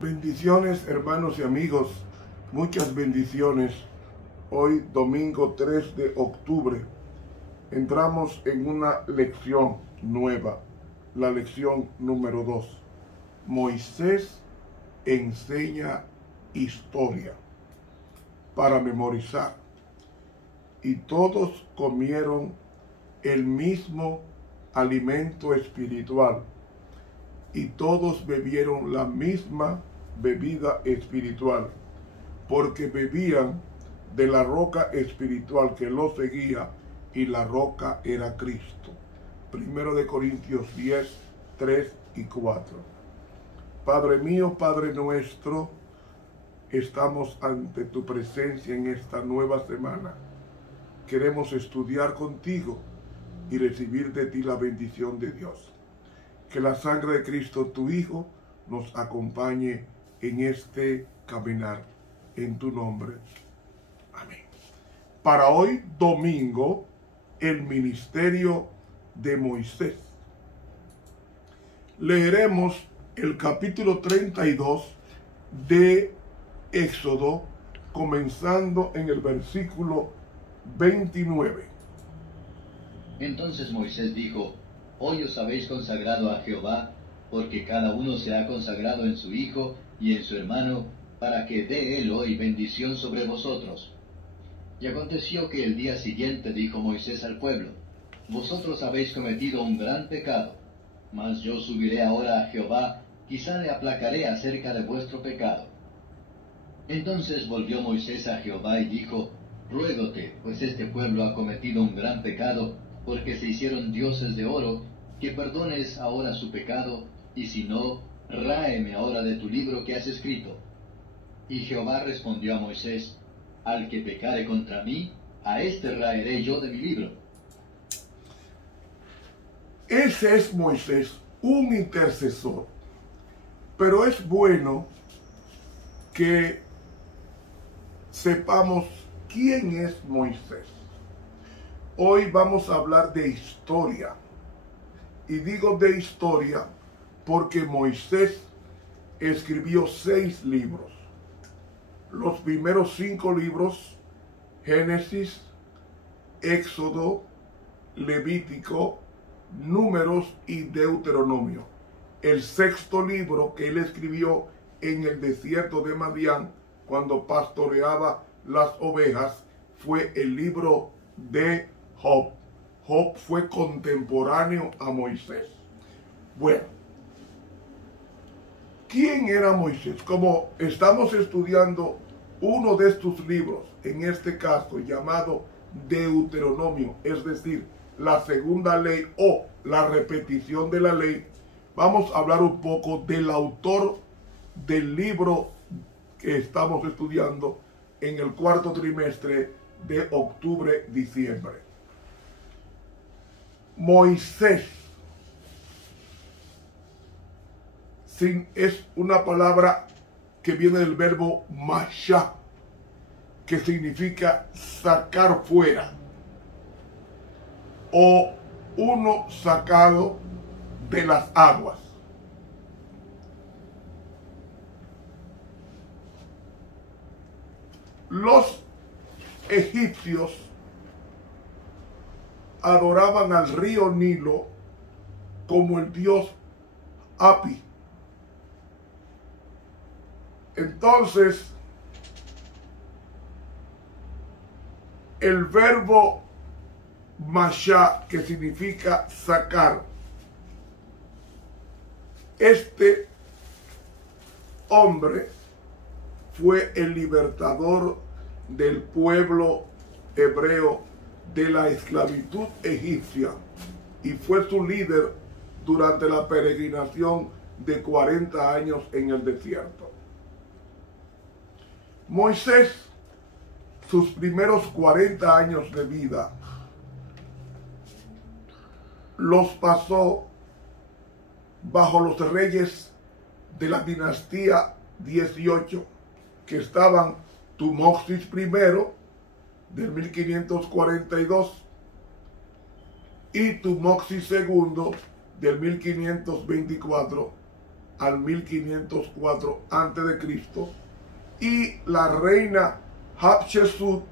Bendiciones, hermanos y amigos, muchas bendiciones. Hoy, domingo 3 de octubre, entramos en una lección nueva, la lección número 2. Moisés enseña historia para memorizar. Y todos comieron el mismo alimento espiritual, y todos bebieron la misma bebida espiritual, porque bebían de la roca espiritual que los seguía, y la roca era Cristo. 1 Corintios 10, 3 y 4. Padre mío, Padre nuestro, estamos ante tu presencia en esta nueva semana. Queremos estudiar contigo y recibir de ti la bendición de Dios. Que la sangre de Cristo, tu Hijo, nos acompañe en este caminar. En tu nombre. Amén. Para hoy, domingo, el ministerio de Moisés. Leeremos el capítulo 32 de Éxodo, comenzando en el versículo 29. Entonces Moisés dijo: Hoy os habéis consagrado a Jehová, porque cada uno se ha consagrado en su hijo y en su hermano, para que dé él hoy bendición sobre vosotros. Y aconteció que el día siguiente dijo Moisés al pueblo: Vosotros habéis cometido un gran pecado, mas yo subiré ahora a Jehová, quizá le aplacaré acerca de vuestro pecado. Entonces volvió Moisés a Jehová y dijo: Ruégote, pues este pueblo ha cometido un gran pecado, porque se hicieron dioses de oro, que perdones ahora su pecado, y si no, ráeme ahora de tu libro que has escrito. Y Jehová respondió a Moisés: Al que pecare contra mí, a éste raeré yo de mi libro. Ese es Moisés, un intercesor. Pero es bueno que sepamos quién es Moisés. Hoy vamos a hablar de historia. Y digo de historia porque Moisés escribió 6 libros. Los primeros 5 libros, Génesis, Éxodo, Levítico, Números y Deuteronomio. El 6º libro que él escribió en el desierto de Madián, cuando pastoreaba las ovejas, fue el libro de Job. Job fue contemporáneo a Moisés. Bueno, ¿quién era Moisés? Como estamos estudiando uno de estos libros, en este caso llamado Deuteronomio, es decir, la segunda ley o la repetición de la ley, vamos a hablar un poco del autor del libro que estamos estudiando en el 4º trimestre de octubre-diciembre. Moisés es una palabra que viene del verbo mashá, que significa sacar fuera, o uno sacado de las aguas. Los egipcios adoraban al río Nilo como el dios Api. Entonces, el verbo mashá, que significa sacar, este hombre fue el libertador del pueblo hebreo de la esclavitud egipcia y fue su líder durante la peregrinación de 40 años en el desierto. Moisés, sus primeros 40 años de vida, los pasó bajo los reyes de la dinastía 18, que estaban Tumoxis I, del 1542, y Tumoxis II, del 1524, al 1504 a.C. y la reina Hatshepsut,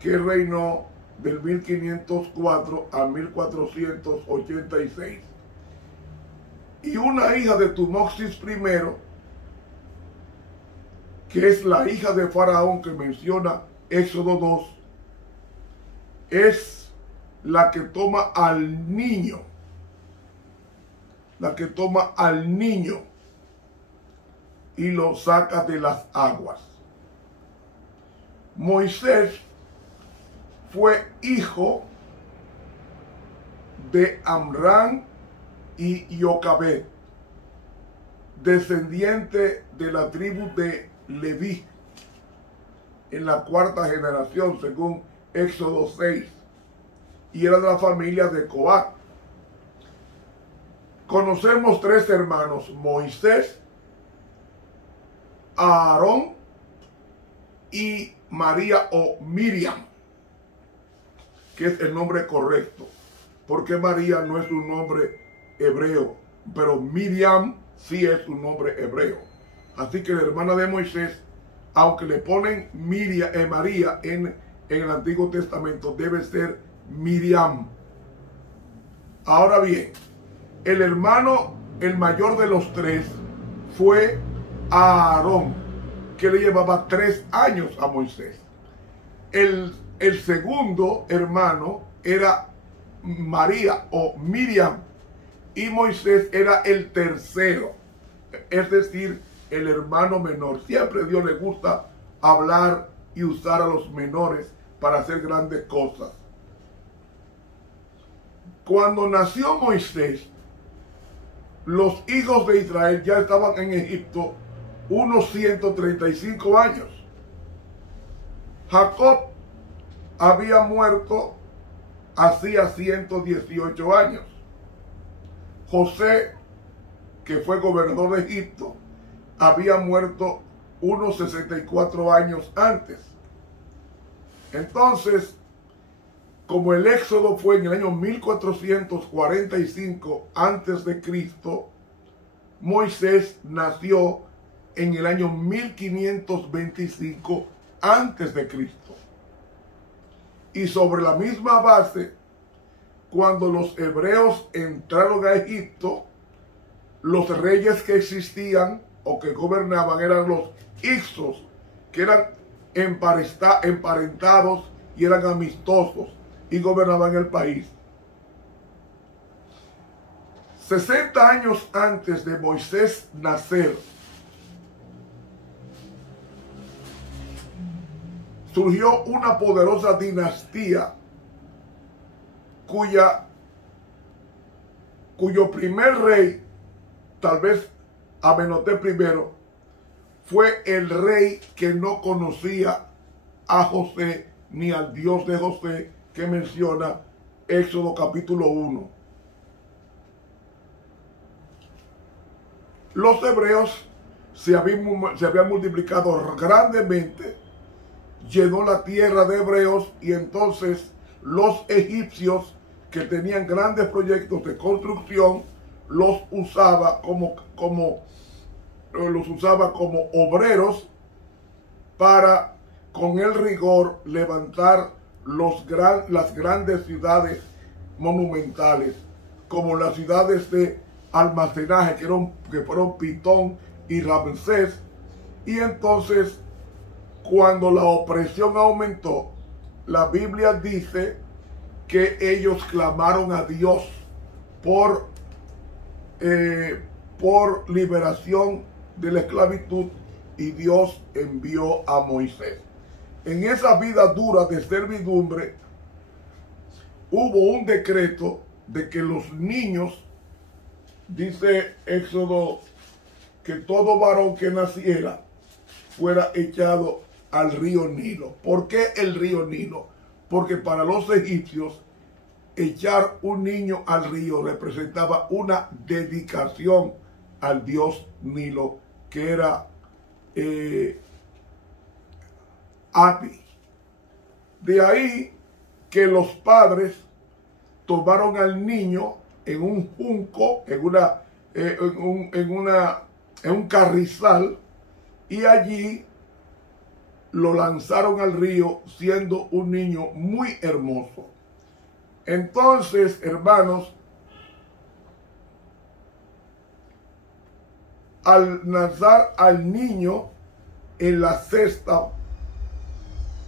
que reinó del 1504 a 1486. Y una hija de Tumosis I, que es la hija de Faraón que menciona Éxodo 2, es la que toma al niño, y lo saca de las aguas. Moisés fue hijo de Amram y Jocabed, descendiente de la tribu de Leví, en la cuarta generación, según Éxodo 6, y era de la familia de Coat. Conocemos tres hermanos: Moisés, Aarón y María o Miriam, que es el nombre correcto, porque María no es un nombre hebreo, pero Miriam sí es un nombre hebreo. Así que la hermana de Moisés, aunque le ponen María en el Antiguo Testamento, debe ser Miriam. Ahora bien, el hermano, el mayor de los tres, fue Aarón, que le llevaba 3 años a Moisés. El segundo hermano era María o Miriam, y Moisés era el tercero, es decir, el hermano menor. Siempre a Dios le gusta hablar y usar a los menores para hacer grandes cosas. Cuando nació Moisés, los hijos de Israel ya estaban en Egipto unos 135 años. Jacob había muerto hacía 118 años. José, que fue gobernador de Egipto, había muerto unos 64 años antes. Entonces, como el éxodo fue en el año 1445 antes de Cristo, Moisés nació en el año 1525 antes de Cristo. Y sobre la misma base, cuando los hebreos entraron a Egipto, los reyes que existían o que gobernaban eran los Hicsos, que eran emparentados y eran amistosos y gobernaban el país. 60 años antes de Moisés nacer, surgió una poderosa dinastía cuyo primer rey, tal vez Amenhotep I, fue el rey que no conocía a José ni al Dios de José, que menciona Éxodo capítulo 1. Los hebreos se habían multiplicado grandemente, llenó la tierra de hebreos, y entonces los egipcios, que tenían grandes proyectos de construcción, los usaba como obreros para, con el rigor, levantar las grandes ciudades monumentales, como las ciudades de almacenaje que fueron Pitón y Ramsés. Y entonces, cuando la opresión aumentó, la Biblia dice que ellos clamaron a Dios por liberación de la esclavitud, y Dios envió a Moisés. En esa vida dura de servidumbre hubo un decreto de que los niños, dice Éxodo, que todo varón que naciera fuera echado al río Nilo. ¿Por qué el río Nilo? Porque para los egipcios echar un niño al río representaba una dedicación al dios Nilo, que era Hapi. De ahí que los padres tomaron al niño en un junco, en en un carrizal, y allí lo lanzaron al río siendo un niño muy hermoso. Entonces, hermanos, al lanzar al niño en la cesta,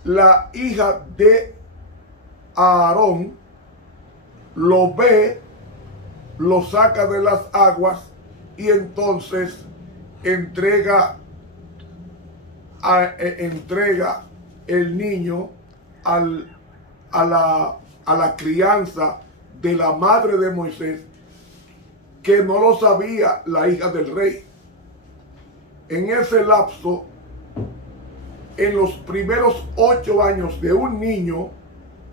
la hija de Aarón lo ve, lo saca de las aguas y entonces entrega el niño a la crianza de la madre de Moisés, que no lo sabía la hija del rey. En ese lapso, en los primeros 8 años de un niño,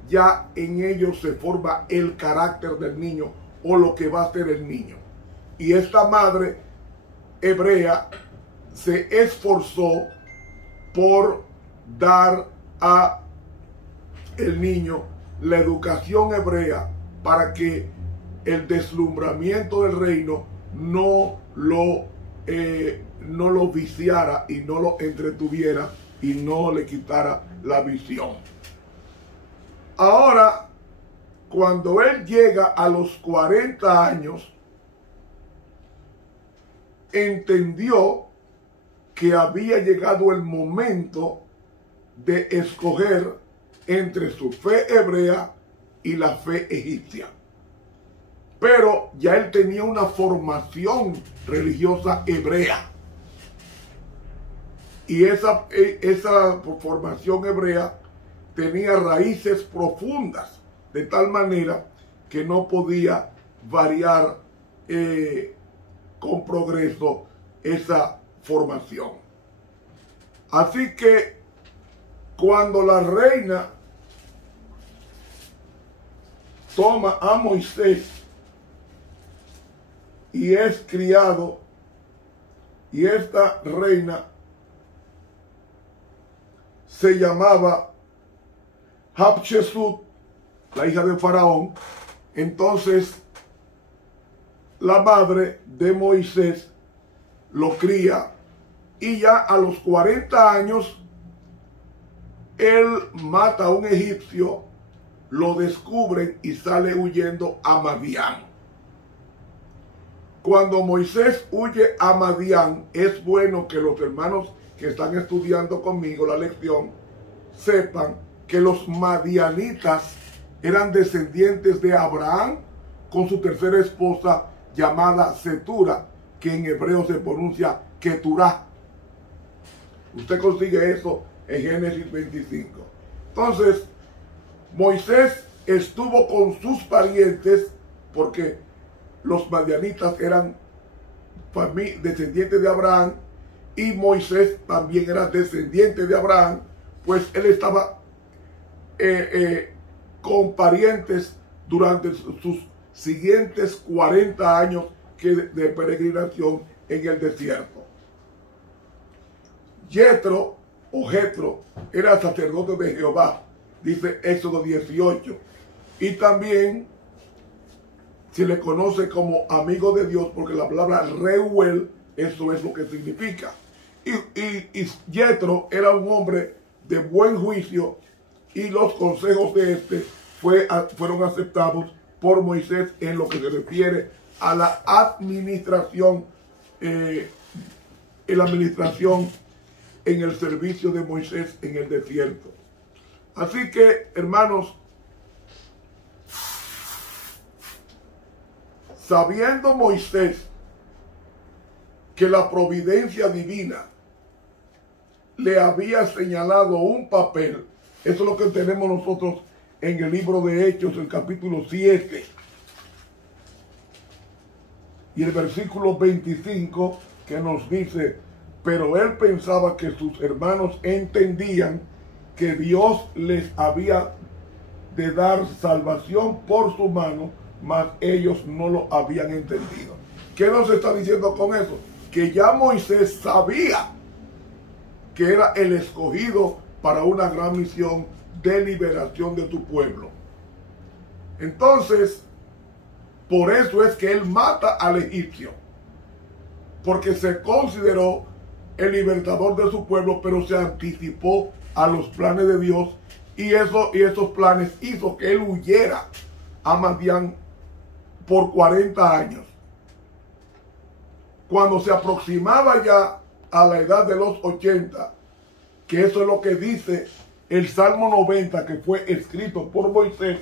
ya en ellos se forma el carácter del niño o lo que va a ser el niño. Y esta madre hebrea se esforzó por dar a el niño la educación hebrea para que el deslumbramiento del reino no lo viciara y no lo entretuviera y no le quitara la visión. Ahora, cuando él llega a los 40 años, entendió que había llegado el momento de escoger entre su fe hebrea y la fe egipcia. Pero ya él tenía una formación religiosa hebrea. Y esa formación hebrea tenía raíces profundas, de tal manera que no podía variar con progreso esa formación. Así que cuando la reina toma a Moisés y es criado, y esta reina se llamaba Hatshepsut, la hija de Faraón, entonces la madre de Moisés lo cría, y ya a los 40 años él mata a un egipcio, lo descubren y sale huyendo a Madián. Cuando Moisés huye a Madián, es bueno que los hermanos que están estudiando conmigo la lección sepan que los madianitas eran descendientes de Abraham con su tercera esposa llamada Setura, que en hebreo se pronuncia Keturah. Usted consigue eso en Génesis 25. Entonces, Moisés estuvo con sus parientes, porque los madianitas eran descendientes de Abraham, y Moisés también era descendiente de Abraham, pues él estaba con parientes durante sus siguientes 40 años de peregrinación en el desierto. Jetro era sacerdote de Jehová, dice Éxodo 18, y también se le conoce como amigo de Dios, porque la palabra Reuel, eso es lo que significa. Y Jetro era un hombre de buen juicio, y los consejos de este fueron aceptados por Moisés en lo que se refiere a la administración, en el servicio de Moisés en el desierto. Así que, hermanos, sabiendo Moisés que la providencia divina le había señalado un papel, eso es lo que tenemos nosotros en el libro de Hechos, el capítulo 7 y el versículo 25, que nos dice: pero él pensaba que sus hermanos entendían que Dios les había de dar salvación por su mano, mas ellos no lo habían entendido. ¿Qué nos está diciendo con eso? Que ya Moisés sabía que era el escogido para una gran misión de liberación de tu pueblo. Entonces, por eso es que él mata al egipcio. porque se consideró el libertador de su pueblo, pero se anticipó a los planes de Dios, y esos planes hizo que él huyera a Madián por 40 años. Cuando se aproximaba ya a la edad de los 80, que eso es lo que dice el Salmo 90, que fue escrito por Moisés,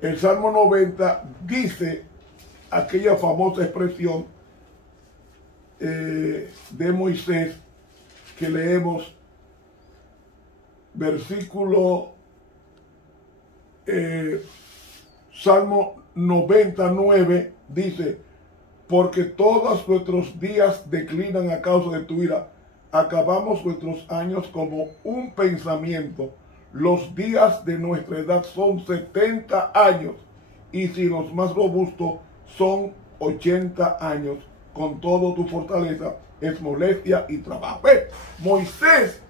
el Salmo 90 dice aquella famosa expresión de Moisés que leemos, versículo Salmo 99, dice: porque todos nuestros días declinan a causa de tu ira, acabamos nuestros años como un pensamiento, los días de nuestra edad son 70 años, y si los más robustos son 80 años, con todo tu fortaleza es molestia y trabajo. Moisés,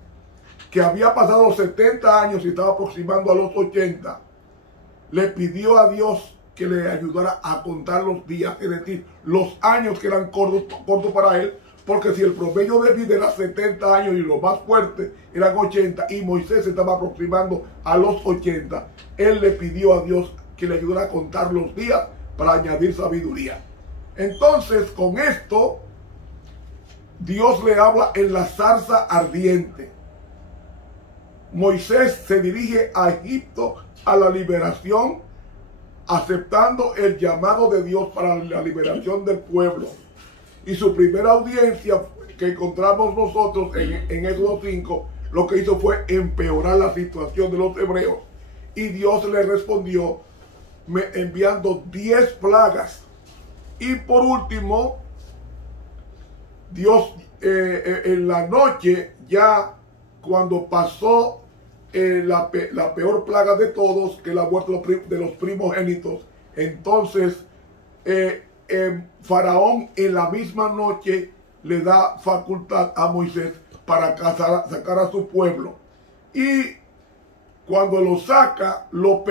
que había pasado los 70 años y estaba aproximando a los 80, le pidió a Dios que le ayudara a contar los días, es decir, los años que eran cortos para él, porque si el promedio de vida era 70 años y los más fuertes eran 80, y Moisés se estaba aproximando a los 80, él le pidió a Dios que le ayudara a contar los días para añadir sabiduría. Entonces, con esto, Dios le habla en la zarza ardiente. Moisés se dirige a Egipto a la liberación, aceptando el llamado de Dios para la liberación del pueblo. Y su primera audiencia que encontramos nosotros en Éxodo 5, lo que hizo fue empeorar la situación de los hebreos. Y Dios le respondió enviando 10 plagas. Y por último, Dios en la noche, ya cuando pasó la peor plaga de todos, que es la muerte de los primogénitos, entonces Faraón en la misma noche le da facultad a Moisés para sacar a su pueblo. Y cuando lo saca, lo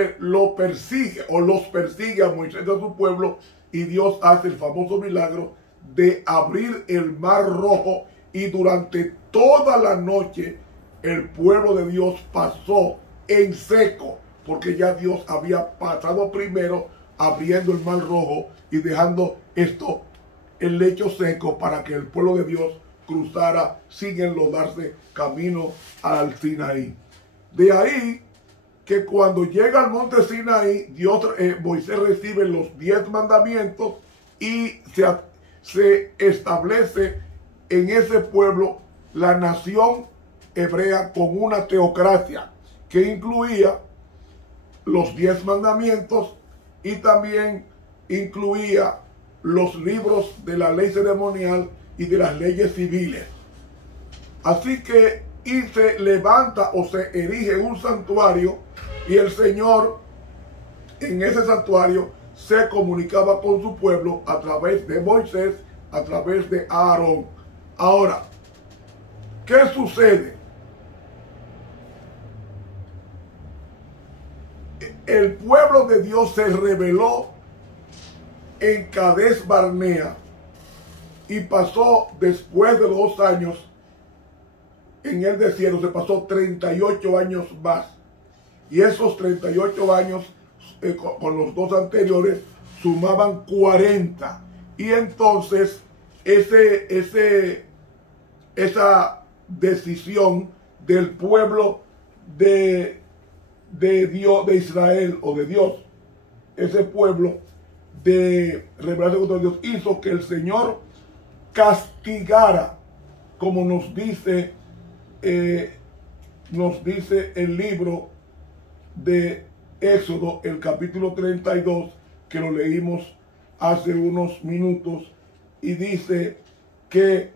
persigue, o los persigue a Moisés y a su pueblo, y Dios hace el famoso milagro de abrir el mar rojo, y durante toda la noche el pueblo de Dios pasó en seco, porque ya Dios había pasado primero abriendo el mar rojo y dejando el lecho seco para que el pueblo de Dios cruzara sin enlodarse camino al Sinaí. De ahí que cuando llega al monte Sinaí, Moisés recibe los 10 mandamientos y se establece en ese pueblo la nación hebrea con una teocracia que incluía los 10 mandamientos y también incluía los libros de la ley ceremonial y de las leyes civiles. Así que se levanta o se erige un santuario, y el Señor en ese santuario se comunicaba con su pueblo a través de Moisés, a través de Aarón. Ahora, ¿qué sucede? El pueblo de Dios se rebeló en Cades Barnea y pasó, después de 2 años en el desierto, se pasó 38 años más. Y esos 38 años con los 2 anteriores sumaban 40. Y entonces esa decisión del pueblo de Dios, de Israel, o de Dios, ese pueblo de rebelarse contra Dios, hizo que el Señor castigara, como nos dice el libro de Éxodo, el capítulo 32, que lo leímos hace unos minutos, y dice que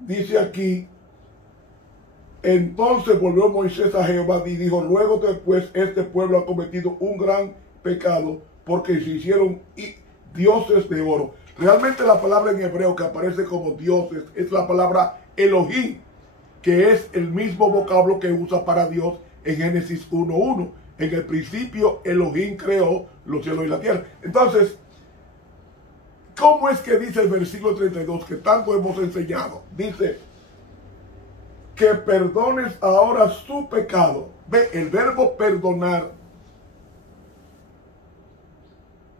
dice aquí: entonces volvió Moisés a Jehová y dijo: luego después este pueblo ha cometido un gran pecado, porque se hicieron dioses de oro. Realmente la palabra en hebreo que aparece como dioses es la palabra Elohim, que es el mismo vocablo que usa para Dios en Génesis 1:1. En el principio Elohim creó los cielos y la tierra. Entonces, ¿cómo es que dice el versículo 32 que tanto hemos enseñado? Dice que perdones ahora su pecado. Ve, el verbo perdonar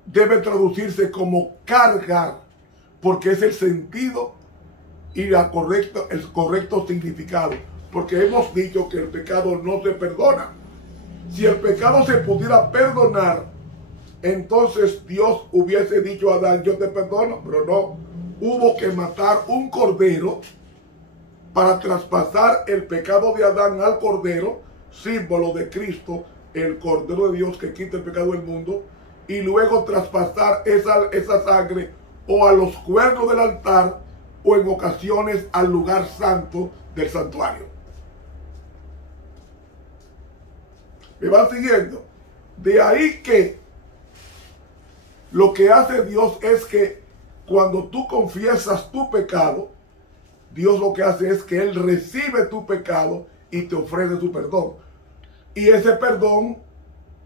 debe traducirse como cargar, porque es el sentido y el correcto significado. Porque hemos dicho que el pecado no se perdona. Si el pecado se pudiera perdonar, entonces Dios hubiese dicho a Adán, yo te perdono, pero no. Hubo que matar un cordero para traspasar el pecado de Adán al cordero, símbolo de Cristo, el cordero de Dios que quita el pecado del mundo, y luego traspasar esa sangre o a los cuernos del altar o en ocasiones al lugar santo del santuario. ¿Me van siguiendo? De ahí que lo que hace Dios es que cuando tú confiesas tu pecado, Dios lo que hace es que Él recibe tu pecado y te ofrece su perdón. Y ese perdón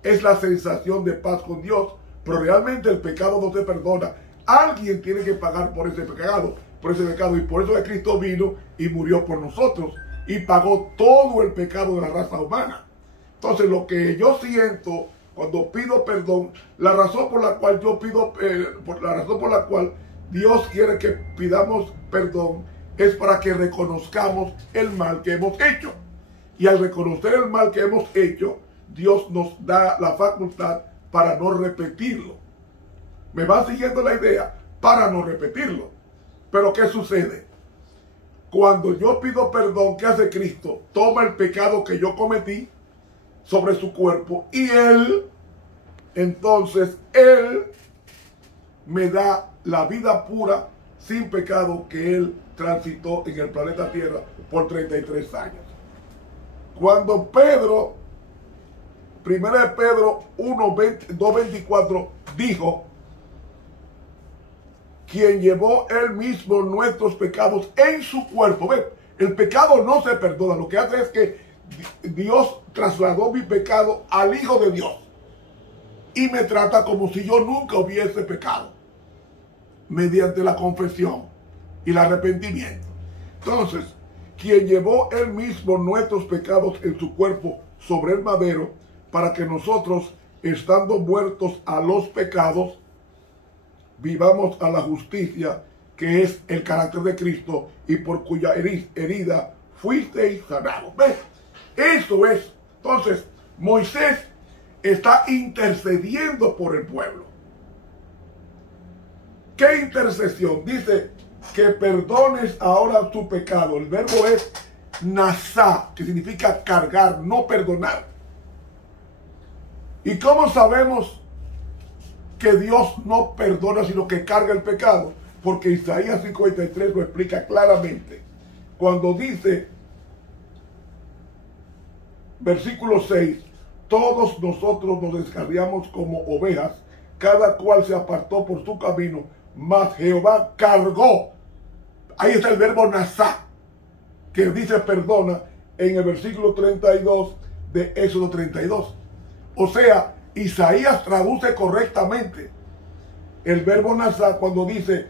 es la sensación de paz con Dios, pero realmente el pecado no se perdona. Alguien tiene que pagar por ese pecado, y por eso Cristo vino y murió por nosotros y pagó todo el pecado de la raza humana. Entonces, lo que yo siento cuando pido perdón, la razón por la cual Dios quiere que pidamos perdón es para que reconozcamos el mal que hemos hecho. Y al reconocer el mal que hemos hecho, Dios nos da la facultad para no repetirlo. ¿Me va siguiendo la idea? Para no repetirlo. Pero ¿qué sucede? Cuando yo pido perdón, ¿qué hace Cristo? Toma el pecado que yo cometí sobre su cuerpo y Él me da la vida pura sin pecado que Él transitó en el planeta Tierra por 33 años. Cuando Pedro, 1 Pedro 2:24 dijo, quien llevó él mismo nuestros pecados en su cuerpo. ¿Ven? El pecado no se perdona. Lo que hace es que Dios trasladó mi pecado al Hijo de Dios y me trata como si yo nunca hubiese pecado mediante la confesión y el arrepentimiento. Entonces, quien llevó él mismo nuestros pecados en su cuerpo sobre el madero, para que nosotros, estando muertos a los pecados, vivamos a la justicia, que es el carácter de Cristo, y por cuya herida fuisteis sanados. ¿Ves? Eso es. Entonces, Moisés está intercediendo por el pueblo. ¿Qué intercesión? Dice que perdones ahora tu pecado. El verbo es nasá, que significa cargar, no perdonar. ¿Y cómo sabemos que Dios no perdona, sino que carga el pecado? Porque Isaías 53 lo explica claramente. Cuando dice, versículo 6, todos nosotros nos descarriamos como ovejas, cada cual se apartó por su camino, mas Jehová cargó. Ahí está el verbo nasá, que dice perdona en el versículo 32 de Éxodo 32. O sea, Isaías traduce correctamente el verbo nasá cuando dice,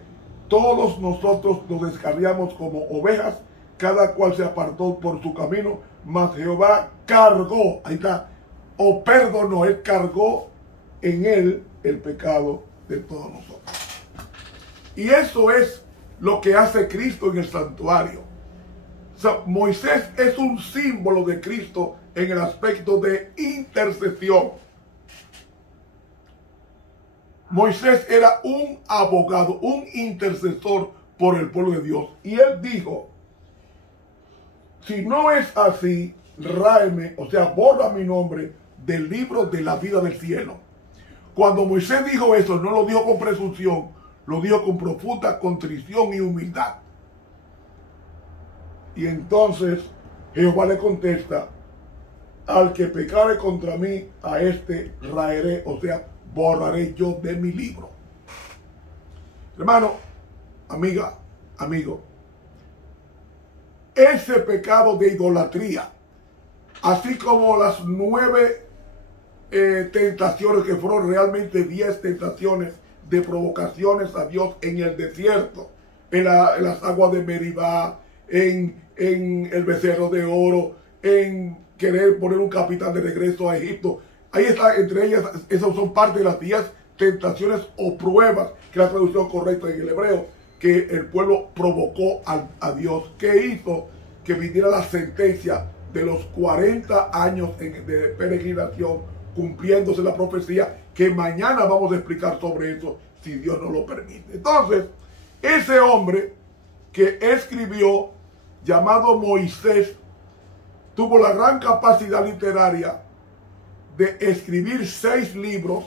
todos nosotros nos descarriamos como ovejas, cada cual se apartó por su camino, mas Jehová cargó. Ahí está. O perdonó, Él cargó en Él el pecado de todos nosotros. Y eso es lo que hace Cristo en el santuario. O sea, Moisés es un símbolo de Cristo en el aspecto de intercesión. Moisés era un abogado, un intercesor por el pueblo de Dios. Y él dijo, si no es así, ráeme, o sea, borra mi nombre del libro de la vida del cielo. Cuando Moisés dijo eso, no lo dijo con presunción, lo dijo con profunda contrición y humildad. Y entonces Jehová le contesta, al que pecare contra mí, a este raeré, o sea, borraré yo de mi libro. Hermano, amiga, amigo, ese pecado de idolatría, así como las 9 tentaciones, que fueron realmente 10 tentaciones de provocaciones a Dios en el desierto, en las aguas de Meribá, en el becerro de oro, en querer poner un capitán de regreso a Egipto. Ahí está, entre ellas, esas son parte de las 10 tentaciones o pruebas, que es la traducción correcta en el hebreo, que el pueblo provocó a Dios, que hizo que viniera la sentencia de los 40 años de peregrinación, cumpliéndose la profecía, que mañana vamos a explicar sobre eso, si Dios nos lo permite. Entonces, ese hombre que escribió, llamado Moisés, tuvo la gran capacidad literaria de escribir 6 libros.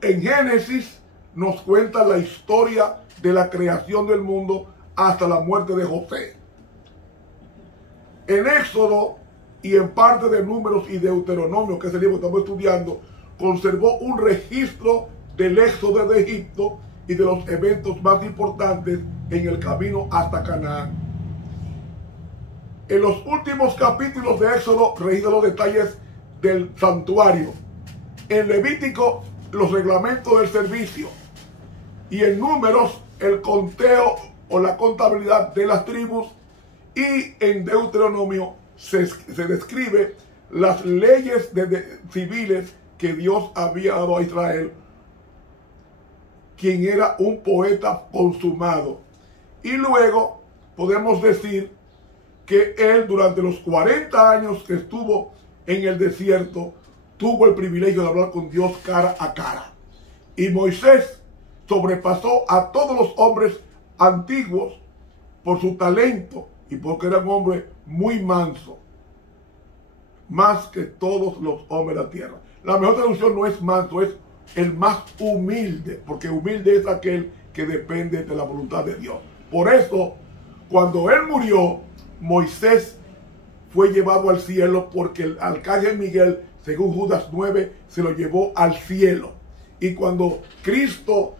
En Génesis nos cuenta la historia de la creación del mundo hasta la muerte de José. En Éxodo y en parte de Números y Deuteronomio, que es el libro que estamos estudiando, conservó un registro del éxodo de Egipto y de los eventos más importantes en el camino hasta Canaán. En los últimos capítulos de Éxodo registran los detalles del santuario. En Levítico, los reglamentos del servicio. Y en Números, el conteo o la contabilidad de las tribus. Y en Deuteronomio se describe las leyes civiles que Dios había dado a Israel, quien era un poeta consumado. Y luego podemos decir que él, durante los 40 años que estuvo en el desierto, tuvo el privilegio de hablar con Dios cara a cara. Y Moisés sobrepasó a todos los hombres antiguos por su talento y porque era un hombre muy manso, más que todos los hombres de la tierra. La mejor traducción no es manso, es el más humilde, porque humilde es aquel que depende de la voluntad de Dios. Por eso, cuando él murió, Moisés fue llevado al cielo, porque el arcángel Miguel, según Judas 9, se lo llevó al cielo. Y cuando Cristo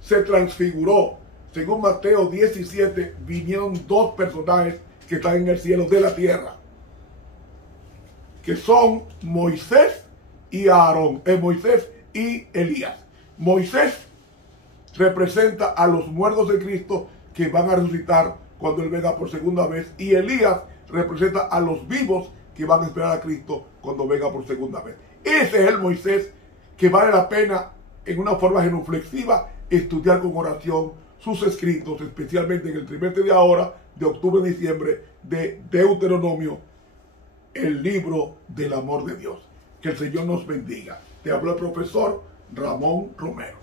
se transfiguró, según Mateo 17, vinieron 2 personajes que están en el cielo de la tierra, que son Moisés y Aarón, Moisés y Elías. Moisés representa a los muertos de Cristo que van a resucitar cuando Él venga por segunda vez, y Elías representa a los vivos que van a esperar a Cristo cuando venga por segunda vez. Ese es el Moisés que vale la pena, en una forma genuflexiva, estudiar con oración sus escritos, especialmente en el trimestre de ahora, de octubre a diciembre, de Deuteronomio, el libro del amor de Dios. Que el Señor nos bendiga. Te habló el profesor Ramón Romero.